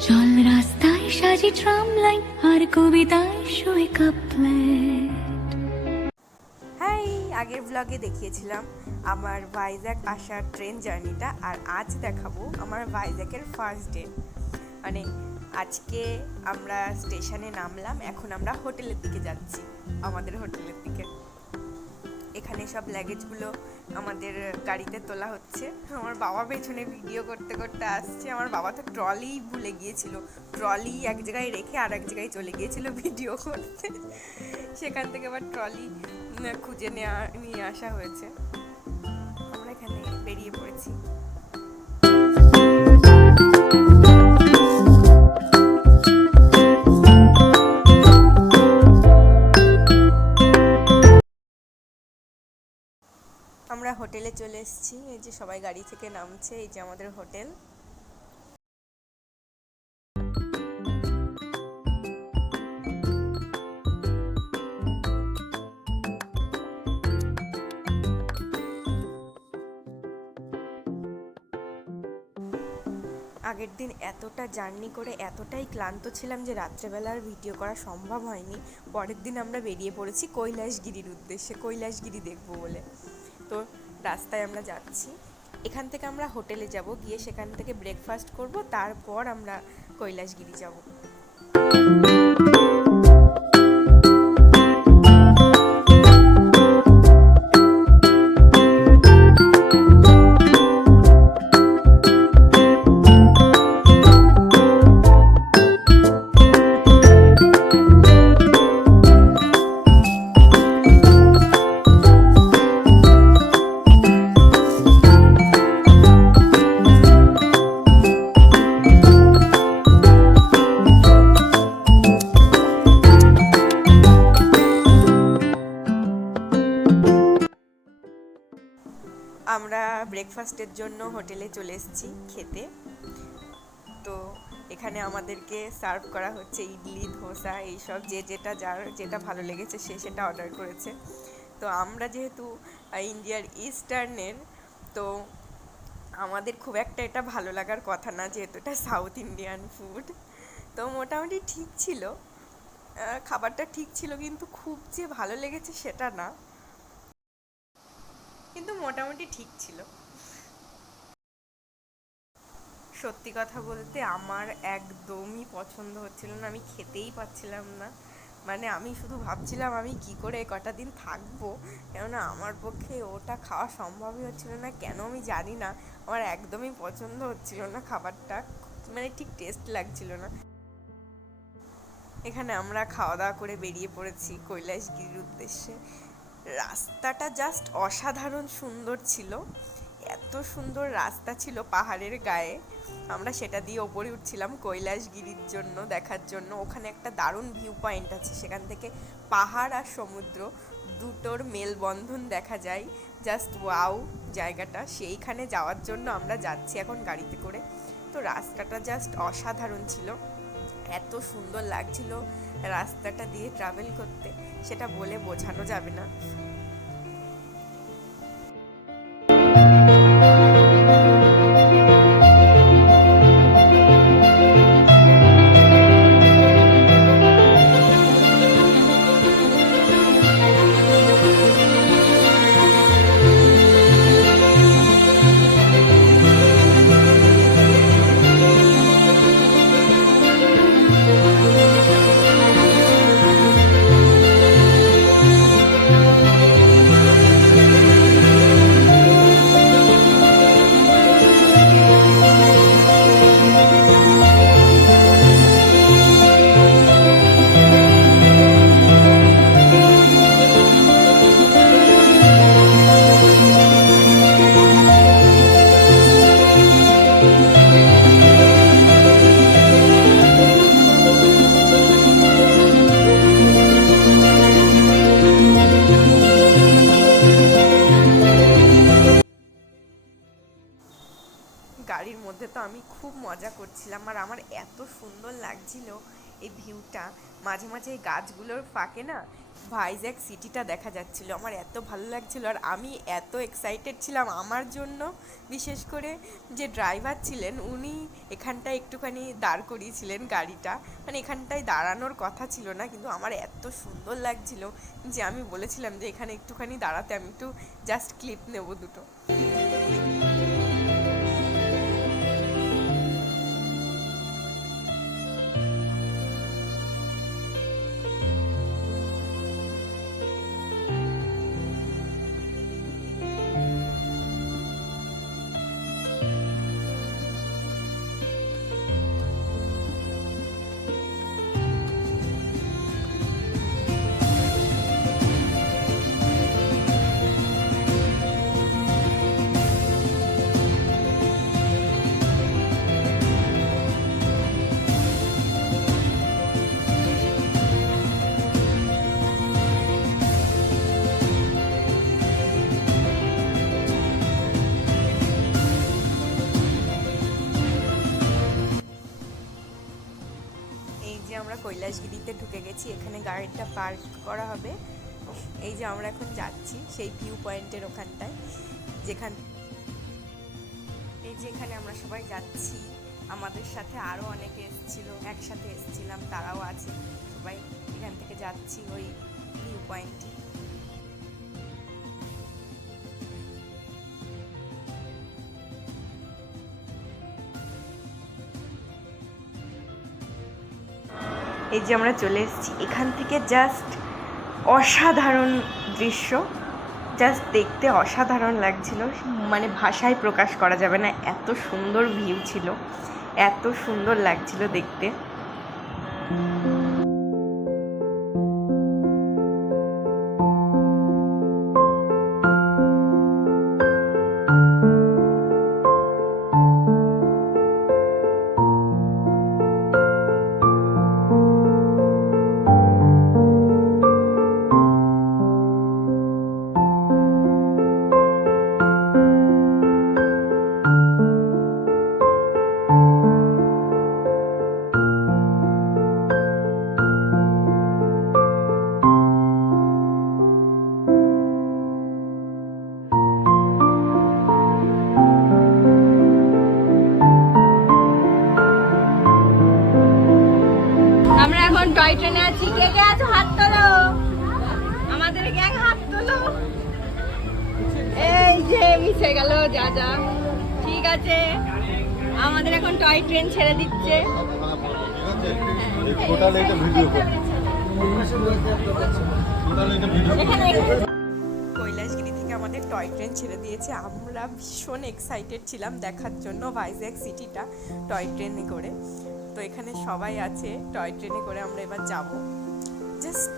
চল রাস্তায় সাজি ট্রাম লাইন আর কবিতায় শুয়ে কাপলেট। হাই, আগের ব্লগে দেখিয়েছিলাম আমার ভাইজ্যাগ আসার ট্রেন জার্নিটা, আর আজ দেখাবো আমার ভাইজ্যাগের ফার্স্ট ডে। মানে আজকে আমরা স্টেশনে নামলাম, এখন আমরা হোটেলের দিকে যাচ্ছি, আমাদের হোটেলের দিকে। এখানে সব লাগেজগুলো আমাদের গাড়িতে তোলা হচ্ছে। আমার বাবা পেছনে ভিডিও করতে করতে আসছে। আমার বাবা তো ট্রলি ভুলে গিয়েছিল, ট্রলি এক জায়গায় রেখে আর এক জায়গায় চলে গিয়েছিল ভিডিও করতে। সেখান থেকে আবার ট্রলি খুঁজে নিয়ে আসা হয়েছে। আমরা এখানে বেরিয়ে পড়েছি। আমরা হোটেলে চলে এসেছি। এই যে সবাই গাড়ি থেকে নামছে, এই যে আমাদের হোটেল। আগের দিন এতটা জার্নি করে এতটাই ক্লান্ত ছিলাম যে রাত্রেবেলার ভিডিও করা সম্ভব হয়নি। পরের দিন আমরা বেরিয়ে পড়েছি কৈলাসগিরির উদ্দেশ্যে, কৈলাসগিরি দেখবো বলে। তো রাস্তায় আমরা যাচ্ছি, এখান থেকে আমরা হোটেলে যাব, গিয়ে সেখান থেকে ব্রেকফাস্ট করব, তারপর আমরা কৈলাসগিরি যাব। আমরা ব্রেকফাস্টের জন্য হোটেলে চলে এসেছি খেতে। তো এখানে আমাদেরকে সার্ভ করা হচ্ছে ইডলি, ধোসা, এইসব, যার যেটা ভালো লেগেছে সে সেটা অর্ডার করেছে। তো আমরা যেহেতু ইন্ডিয়ার ইস্টার্নের, তো আমাদের খুব একটা এটা ভালো লাগার কথা না, যেহেতু এটা সাউথ ইন্ডিয়ান ফুড। তো মোটামুটি ঠিক ছিল, খাবারটা ঠিক ছিল, কিন্তু খুব যে ভালো লেগেছে সেটা না, কিন্তু মোটামুটি ঠিক ছিল। সত্যি কথা বলতে আমার একদমই পছন্দ হচ্ছিল না, আমি খেতেই পাচ্ছিলাম না। মানে আমি শুধু ভাবছিলাম আমি কি করে কটা দিন থাকবো, কেননা আমার পক্ষে ওটা খাওয়া সম্ভবই হচ্ছিল না। কেন আমি জানি না, আমার একদমই পছন্দ হচ্ছিল না খাবারটা, মানে ঠিক টেস্ট লাগছিল না। এখানে আমরা খাওয়া দাওয়া করে বেরিয়ে পড়েছি কৈলাসগিরির উদ্দেশ্যে। রাস্তাটা জাস্ট অসাধারণ সুন্দর ছিল, এত সুন্দর রাস্তা ছিল পাহাড়ের গায়ে। আমরা সেটা দিয়ে ওপরে উঠছিলাম কৈলাসগিরির জন্য, দেখার জন্য। ওখানে একটা দারুণ ভিউ পয়েন্ট আছে, সেখান থেকে পাহাড় আর সমুদ্র দুটোর মেলবন্ধন দেখা যায়। জাস্ট ওয়াও জায়গাটা, সেইখানে যাওয়ার জন্য আমরা যাচ্ছি এখন গাড়িতে করে। তো রাস্তাটা জাস্ট অসাধারণ ছিল, এত সুন্দর লাগছিল রাস্তাটা দিয়ে ট্রাভেল করতে, সেটা বলে বোঝানো যাবে না। গাড়ির মধ্যে তো আমি খুব মজা করছিলাম, আর আমার এত সুন্দর লাগছিল এই ভিউটা, মাঝে মাঝে এই গাছগুলোর ফাঁকে না ভাইজ্যাক সিটিটা দেখা যাচ্ছিল। আমার এত ভালো লাগছিল, আর আমি এত এক্সাইটেড ছিলাম আমার জন্য। বিশেষ করে যে ড্রাইভার ছিলেন উনি এখানটায় একটুখানি দাঁড় করিয়েছিলেন গাড়িটা, মানে এখানটায় দাঁড়ানোর কথা ছিল না, কিন্তু আমার এত সুন্দর লাগছিল যে আমি বলেছিলাম যে এখানে একটুখানি দাঁড়াতে, আমি একটু জাস্ট ক্লিপ নেব দুটো। এই যে আমরা কৈলাসগিরিতে ঢুকে গেছি, এখানে গাড়িটা পার্ক করা হবে। এই যে আমরা এখন যাচ্ছি সেই ভিউ পয়েন্টের ওখানটায়, যেখান এই যে এখানে আমরা সবাই যাচ্ছি। আমাদের সাথে আরও অনেকে এসেছিল, একসাথে এসেছিলাম, তারাও আছে। সবাই এখান থেকে যাচ্ছি ওই ভিউ পয়েন্টে। এই যে আমরা চলে এসেছি, এখান থেকে জাস্ট অসাধারণ দৃশ্য, জাস্ট দেখতে অসাধারণ লাগছিল, মানে ভাষায় প্রকাশ করা যাবে না, এত সুন্দর ভিউ ছিল, এত সুন্দর লাগছিল দেখতে। টয় ট্রেনে আছি, কে কে আছো হাত তোলো, আমাদের গ্যাং হাত তোলো। এই যে মিশে গেল যা যা, ঠিক আছে। আমাদের এখন টয় ট্রেন ছেড়ে দিচ্ছে। কৈলাসগিরি থেকে আমাদের টয় ট্রেন ছেড়ে দিয়েছে, আমরা ভীষণ এক্সাইটেড ছিলাম দেখার জন্য ভাইজ্যাক সিটিটা টয় ট্রেনে করে। তো এখানে সবাই আছে, টয় ট্রেনে করে আমরা এবার যাব। জাস্ট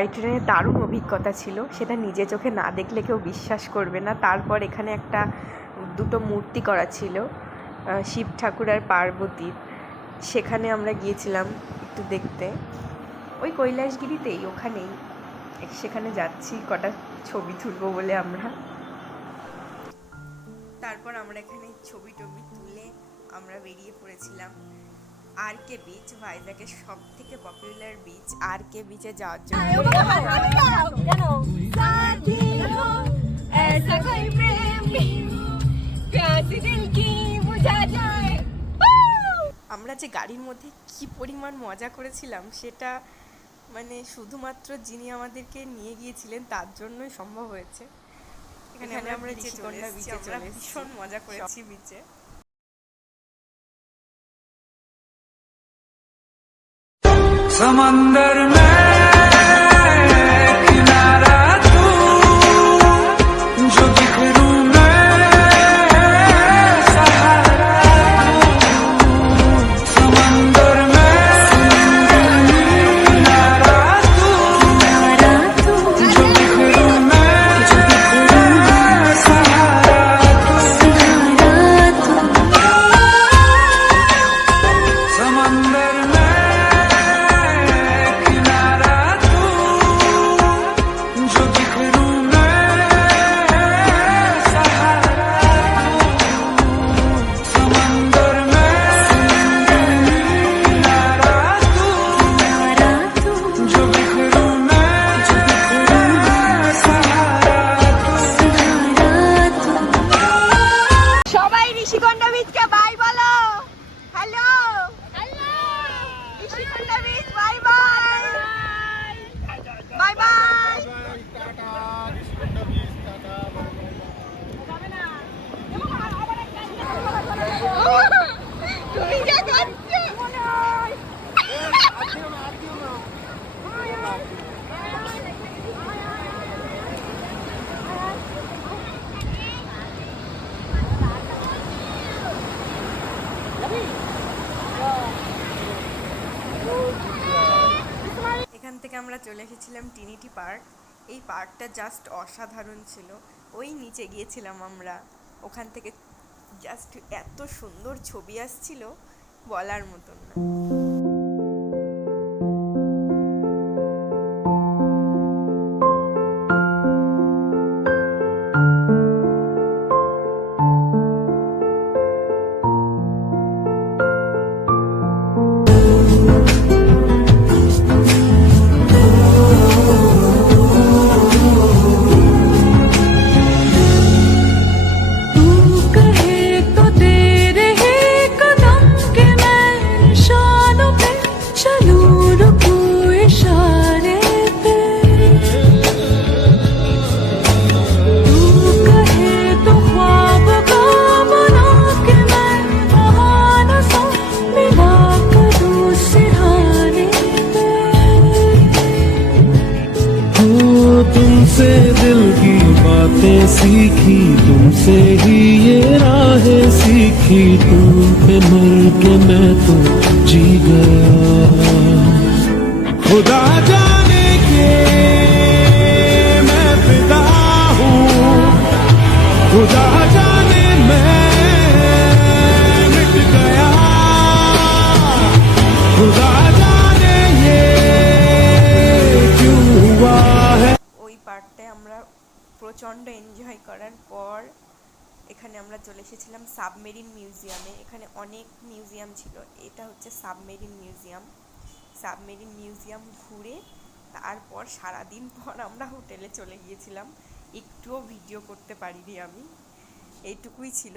টয় ট্রেনে দারুণ অভিজ্ঞতা ছিল, সেটা নিজে চোখে না দেখলে কেউ বিশ্বাস করবে না। তারপর এখানে দুটো মূর্তি করা ছিল শিব ঠাকুর আর পার্বতীর, সেখানে আমরা গিয়েছিলাম একটু দেখতে, ওই কৈলাসগিরিতেই, ওখানেই। সেখানে যাচ্ছি কটা ছবি তুলবো বলে আমরা। তারপর আমরা এখানে ছবি টবি তুলে আমরা বেরিয়ে পড়েছিলাম আরকে বিচ, ভাইজ্যাগের সব থেকে পপুলার বিচ আরকে বিচে যাওয়ার জন্য। আমরা যে গাড়ির মধ্যে কি পরিমাণ মজা করেছিলাম সেটা মানে শুধুমাত্র যিনি আমাদেরকে নিয়ে গিয়েছিলেন তার জন্যই সম্ভব হয়েছে। এখানে আমরা ঋষিকন্যা বিচে চলে এসেছি, ভীষণ মজা করেছি বিচে। समंदर में किनारा तू, जो बिखरूं मैं सहारा तू। समंदर में किनारा तू, जो बिखरूं मैं सहारा तू। समंदर में সবাই ঋষিকন্যা বীচকে বাই বলো। Hello Rishikanya beach, bye bye bye bye. তুমি যা করছো এখান থেকে আমরা চলে এসেছিলাম ট্রিনিটি পার্ক। এই পার্কটা জাস্ট অসাধারণ ছিল। ওই নিচে গিয়েছিলাম আমরা, ওখান থেকে জাস্ট এত সুন্দর ছবি আসছিল বলার মতন না। तुमसे दिल की बातें सीखी, तुमसे ही ये राहें सीखी, तुम पे मर के मैं तो जी गया। खुदा जाने के मैं फिदा हूँ, खुदा जाने मैं मिट गया, खुदा जाने ये क्यों हुआ है। ওই পার্কটায় আমরা প্রচণ্ড এনজয় করার পর এখানে আমরা চলে এসেছিলাম সাবমেরিন মিউজিয়ামে। এখানে অনেক মিউজিয়াম ছিল, এটা হচ্ছে সাবমেরিন মিউজিয়াম। সাবমেরিন মিউজিয়াম ঘুরে তারপর সারাদিন পর আমরা হোটেলে চলে গিয়েছিলাম। একটুও ভিডিও করতে পারিনি আমি, এইটুকুই ছিল।